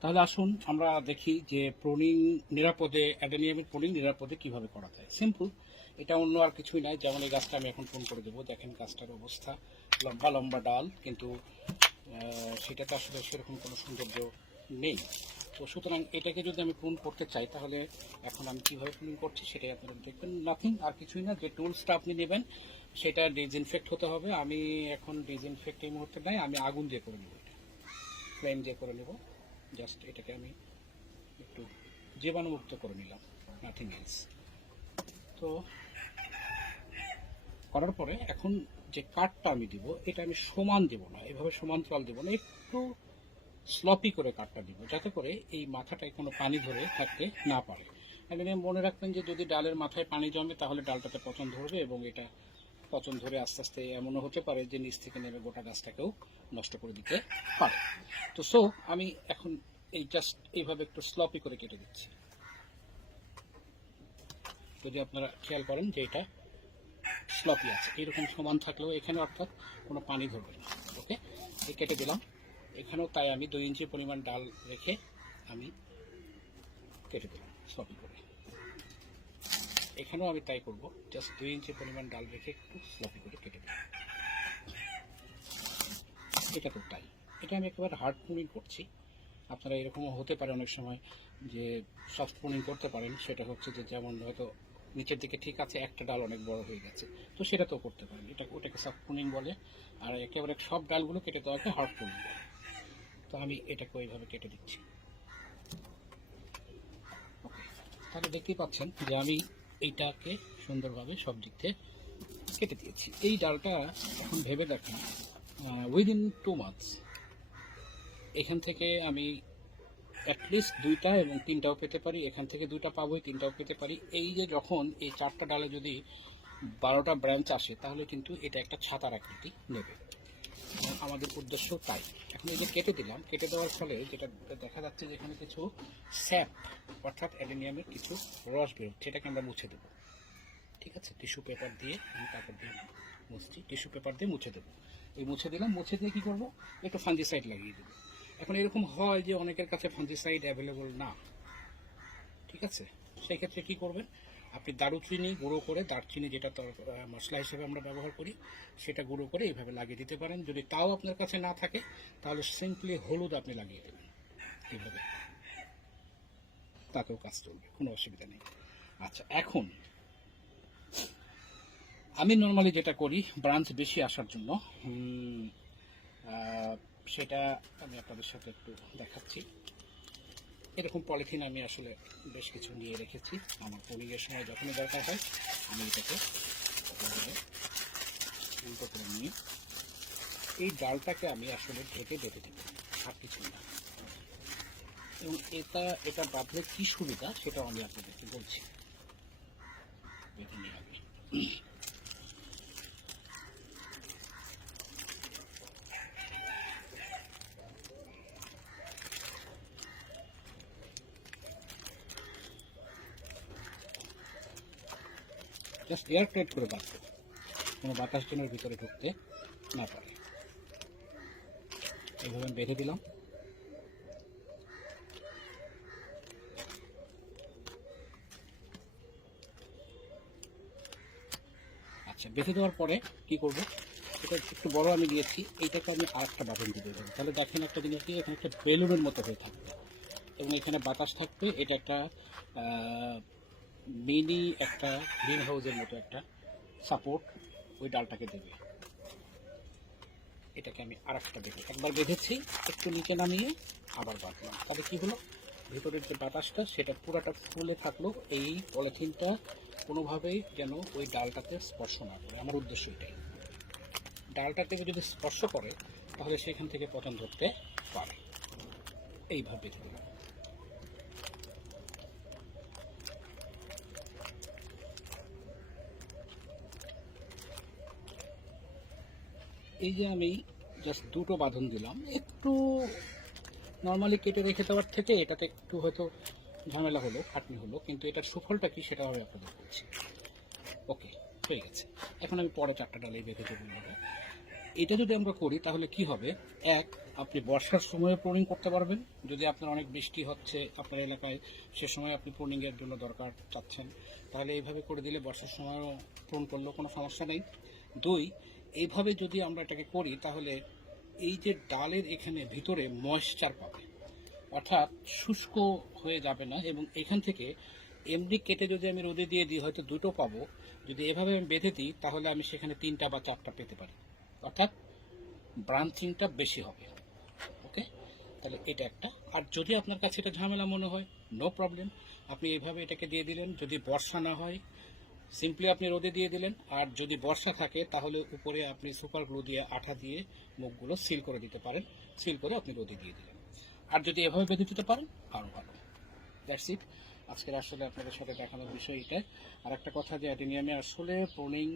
তাহলে আসুন আমরা দেখি যে প্রুনিং নিরাপদে, অ্যাডেনিয়ামের প্রুনিং নিরাপদে কিভাবে করা যায়। সিম্পল, এটা অন্য আর কিছুই নয়। যেমন এই গাছটা আমি এখন প্রুন করে দেবো, দেখেন গাছটার অবস্থা, লম্বা লম্বা ডাল, কিন্তু সেটাতে আসলে সেরকম কোনো সৌন্দর্য নেই। তো সুতরাং এটাকে যদি আমি প্রুন করতে চাই, তাহলে এখন আমি কীভাবে প্রুনিং করছি সেটাই আপনারা দেখবেন। নাথিং, আর কিছুই না। যে টুলসটা আপনি নেবেন সেটা ডিসইনফেক্ট হতে হবে। আমি এখন ডিসইনফেক্ট এই মুহূর্তে নাই, আমি আগুন দিয়ে করে নেব, এটা ফ্লেম দিয়ে করে নেব। জাস্ট এটাকে আমি একটু জীবাণুমুক্ত করে নিলাম, নাথিং এলস। তো করার পরে এখন যে কাঠটা আমি দিব, এটা আমি সমান দেব না, এভাবে সমান্তরাল দেব না, একটু স্লপি করে কাঠটা দিব, যাতে করে এই মাথাটায় কোনো পানি ধরে থাকতে না পারে। এখানে মনে রাখবেন যে যদি ডালের মাথায় পানি জমে তাহলে ডালটাতে পচন ধরবে, এবং এটা পচন ধরে আস্তে আস্তে এমনও হতে পারে যে নিচ থেকে নেমে গোটা গাছটাকেও নষ্ট করে দিতে পারে। তো আমি এখন এই জাস্ট এইভাবে একটু স্লপি করে কেটে দিচ্ছি। যদি আপনারা খেয়াল করেন যে এটা স্লপি আছে, এইরকম সমান থাকলেও এখানে অর্থাৎ কোনো পানি ধরবে না। ওকে, এই কেটে দিলাম। এখানেও তাই আমি 2 ইঞ্চি পরিমাণ ডাল রেখে আমি কেটে দিলাম স্লপি করে। এখানেও আমি তাই করব, জাস্ট 2 ইঞ্চি পরিমাণ ডাল রেখে একটু স্লপি করে কেটে দিলাম। এটা তো তাই, এটা আমি একেবারে হার্ড প্রুনিং করছি। আপনারা এরকমও হতে পারে অনেক সময় যে সফট প্রুনিং করতে পারেন, সেটা হচ্ছে যে যেমন হয়তো নিচের দিকে ঠিক আছে, একটা ডাল অনেক বড় হয়ে গেছে, তো সেটা তো করতে পারেন, ওটাকে সফট প্রুনিং বলে। আর একেবারে সব ডালগুলো কেটে দেওয়াকে হার্ড প্রুনিং বলে। তো আমি এটাকে ওইভাবে কেটে দিচ্ছি। ওকে, তাহলে দেখতেই পাচ্ছেন যে আমি এইটাকে সুন্দরভাবে সব দিক থেকে কেটে দিয়েছি। এই ডালটা এখন ভেবে দেখেন, উইদিন 2 মান্থস এখান থেকে আমি অ্যাটলিস্ট 2টা এবং 3টাও পেতে পারি, এখান থেকে 2টা পাবোই, 3টাও পেতে পারি। এই যে যখন এই 4টা ডালে যদি 12টা ব্রাঞ্চ আসে, তাহলে কিন্তু এটা একটা ছাতার আকৃতি নেবে, এবং আমাদের উদ্দেশ্য তাই। এখন এই যে কেটে দিলাম, কেটে দেওয়ার ফলে যেটা দেখা যাচ্ছে যে এখানে কিছু স্যাপ অর্থাৎ অ্যাডেনিয়ামের কিছু রস বেরোচ্ছে, সেটাকে আমরা মুছে দেবো। ঠিক আছে, টিস্যু পেপার দিয়ে আমি কাপড় দিয়ে মুছছি, টিস্যু পেপার দিয়ে মুছে দেবো। এই মুছে দিলাম, মুছে দিয়ে কী করবো, একটু ফাঙ্গিসাইড লাগিয়ে দেবো। এখন এরকম হয় যে অনেকের কাছে ফাঙ্গিসাইড অ্যাভেলেবল না, ঠিক আছে, সেই ক্ষেত্রে কী করবেন, আপনি দারুচিনি গুঁড়ো করে, দারচিনি যেটা মশলা হিসেবে আমরা ব্যবহার করি, সেটা গুঁড়ো করে এইভাবে লাগিয়ে দিতে পারেন। যদি তাও আপনার কাছে না থাকে, তাহলে সিম্পলি হলুদ আপনি লাগিয়ে দেবেন এইভাবে, তাতেও কাজ চলবে, কোনো অসুবিধা নেই। আচ্ছা, এখন আমি নর্মালি যেটা করি ব্রাঞ্চ বেশি আসার জন্য, সেটা আমি আপনাদের সাথে একটু দেখাচ্ছি। এরকম পলিথিন আমি আসলে বেশ কিছু নিয়ে রেখেছি, আমার প্রুনিংয়ের সময় যখনই দরকার হয় আমি এটাকে উল্টো করে নিয়ে এই ডালটাকে আমি আসলে ঢেকে বেঁধে দেব, আর কিছু না। এবং এটা বাঁধলে কী সুবিধা সেটাও আমি আপনাদেরকে বলছি। বেঁধে নিয়ে আগে জাস্ট এয়ার টাইট করে বাঁধতে, কোনো বাতাস যেন ভিতরে ঢুকতে না পারে। এইভাবে আমি বেঁধে দিলাম। আচ্ছা, বেঁধে দেওয়ার পরে কি করব, এটা একটু বড় আমি দিয়েছি, এইটাকে আমি আরেকটা বাটন দিয়ে দেবো। তাহলে দেখেন একটা জিনিস কি, এখানে একটা বেলুনের মতো হয়ে থাকবে এবং এখানে বাতাস থাকবে। এটা একটা মিনি একটা গ্রিন হাউসের মতো একটা সাপোর্ট ওই ডালটাকে দেবে। এটাকে আমি আরেকটা বেঁধে, একবার বেঁধেছি, একটু নিচে নামিয়ে আবার বাঁধলাম। তাহলে কি হলো, ভেতরের যে বাতাসটা সেটা পুরাটা ফুলে থাকলো, এই পলিথিনটা কোনোভাবেই যেন ওই ডালটাতে স্পর্শ না করে। আমার উদ্দেশ্য এটাই, ডালটাকে যদি স্পর্শ করে তাহলে সেখান থেকে পতন ধরতে পারে। এইভাবে বেঁধে দিলাম। এই যে আমি জাস্ট 2টো বাঁধন দিলাম, একটু নর্মালি কেটে রেখে দেওয়ার থেকে এটাতে একটু হয়তো ঝামেলা হলো, খাটনি হলো, কিন্তু এটার সুফলটা কি সেটা আমি আপনাদের বলছি। ওকে, হয়ে গেছে। এখন আমি পরে 4টা ডালেই বেঁধে দেবো। এটা যদি আমরা করি তাহলে কি হবে, এক, আপনি বর্ষার সময়ে প্রুনিং করতে পারবেন। যদি আপনার অনেক বৃষ্টি হচ্ছে আপনার এলাকায়, সে সময় আপনি প্রুনিংয়ের জন্য দরকার চাচ্ছেন, তাহলে এইভাবে করে দিলে বর্ষার সময়ও প্রুন করলেও কোনো সমস্যা নেই। দুই, এইভাবে যদি আমরা এটাকে করি তাহলে এই যে ডালের এখানে ভিতরে ময়েশ্চার পাবে, অর্থাৎ শুষ্ক হয়ে যাবে না, এবং এখান থেকে এমনি কেটে যদি আমি রোদে দিয়ে দিই হয়তো দুটো পাবো, যদি এভাবে আমি বেঁধে দিই তাহলে আমি সেখানে 3টা বা 4টা পেতে পারি, অর্থাৎ ব্রাঞ্চিংটা বেশি হবে। ওকে, তাহলে এটা একটা। আর যদি আপনার কাছে এটা ঝামেলা মনে হয়, নো প্রবলেম, আপনি এইভাবে এটাকে দিয়ে দিলেন। যদি বর্ষা না হয় সিম্পলি আপনি রোদে দিয়ে দিলেন, আর যদি বর্ষা থাকে তাহলে উপরে আপনি সুপার গ্লু দিয়ে আঠা দিয়ে মুখগুলো সিল করে দিতে পারেন, সিল করে আপনি রোদে দিয়ে দিলেন। আর যদি এভাবে বেঁধে দিতে পারেন আরও ভালো। দ্যাটস ইট, আজকের আসলে আপনাদের সাথে দেখানোর বিষয় এটাই। আর একটা কথা, যে অ্যাডেনিয়ামে আসলে প্রুনিং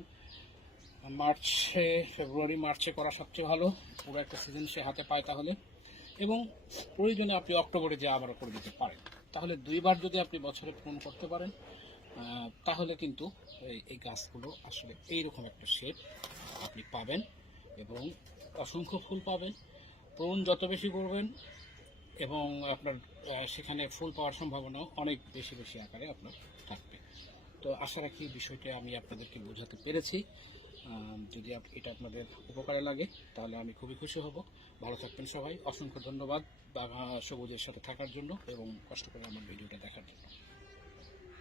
ফেব্রুয়ারি মার্চে করা সবচেয়ে ভালো, পুরো একটা সিজন সে হাতে পায় তাহলে, এবং প্রয়োজনে আপনি অক্টোবরে যে আবারও করে দিতে পারেন। তাহলে 2বার যদি আপনি বছরে প্রুন করতে পারেন তাহলে কিন্তু এই গাছগুলো আসলে এইরকম একটা শেপ আপনি পাবেন, এবং অসংখ্য ফুল পাবেন। প্রুন যত বেশি করবেন এবং আপনার সেখানে ফুল পাওয়ার সম্ভাবনাও অনেক বেশি বেশি আকারে আপনার থাকবে। তো আশা রাখি বিষয়টা আমি আপনাদেরকে বোঝাতে পেরেছি। যদি এটা আপনাদের উপকারে লাগে তাহলে আমি খুবই খুশি হব। ভালো থাকবেন সবাই, অসংখ্য ধন্যবাদ সবুজের সাথে থাকার জন্য এবং কষ্ট করে আমার ভিডিওটা দেখার জন্য।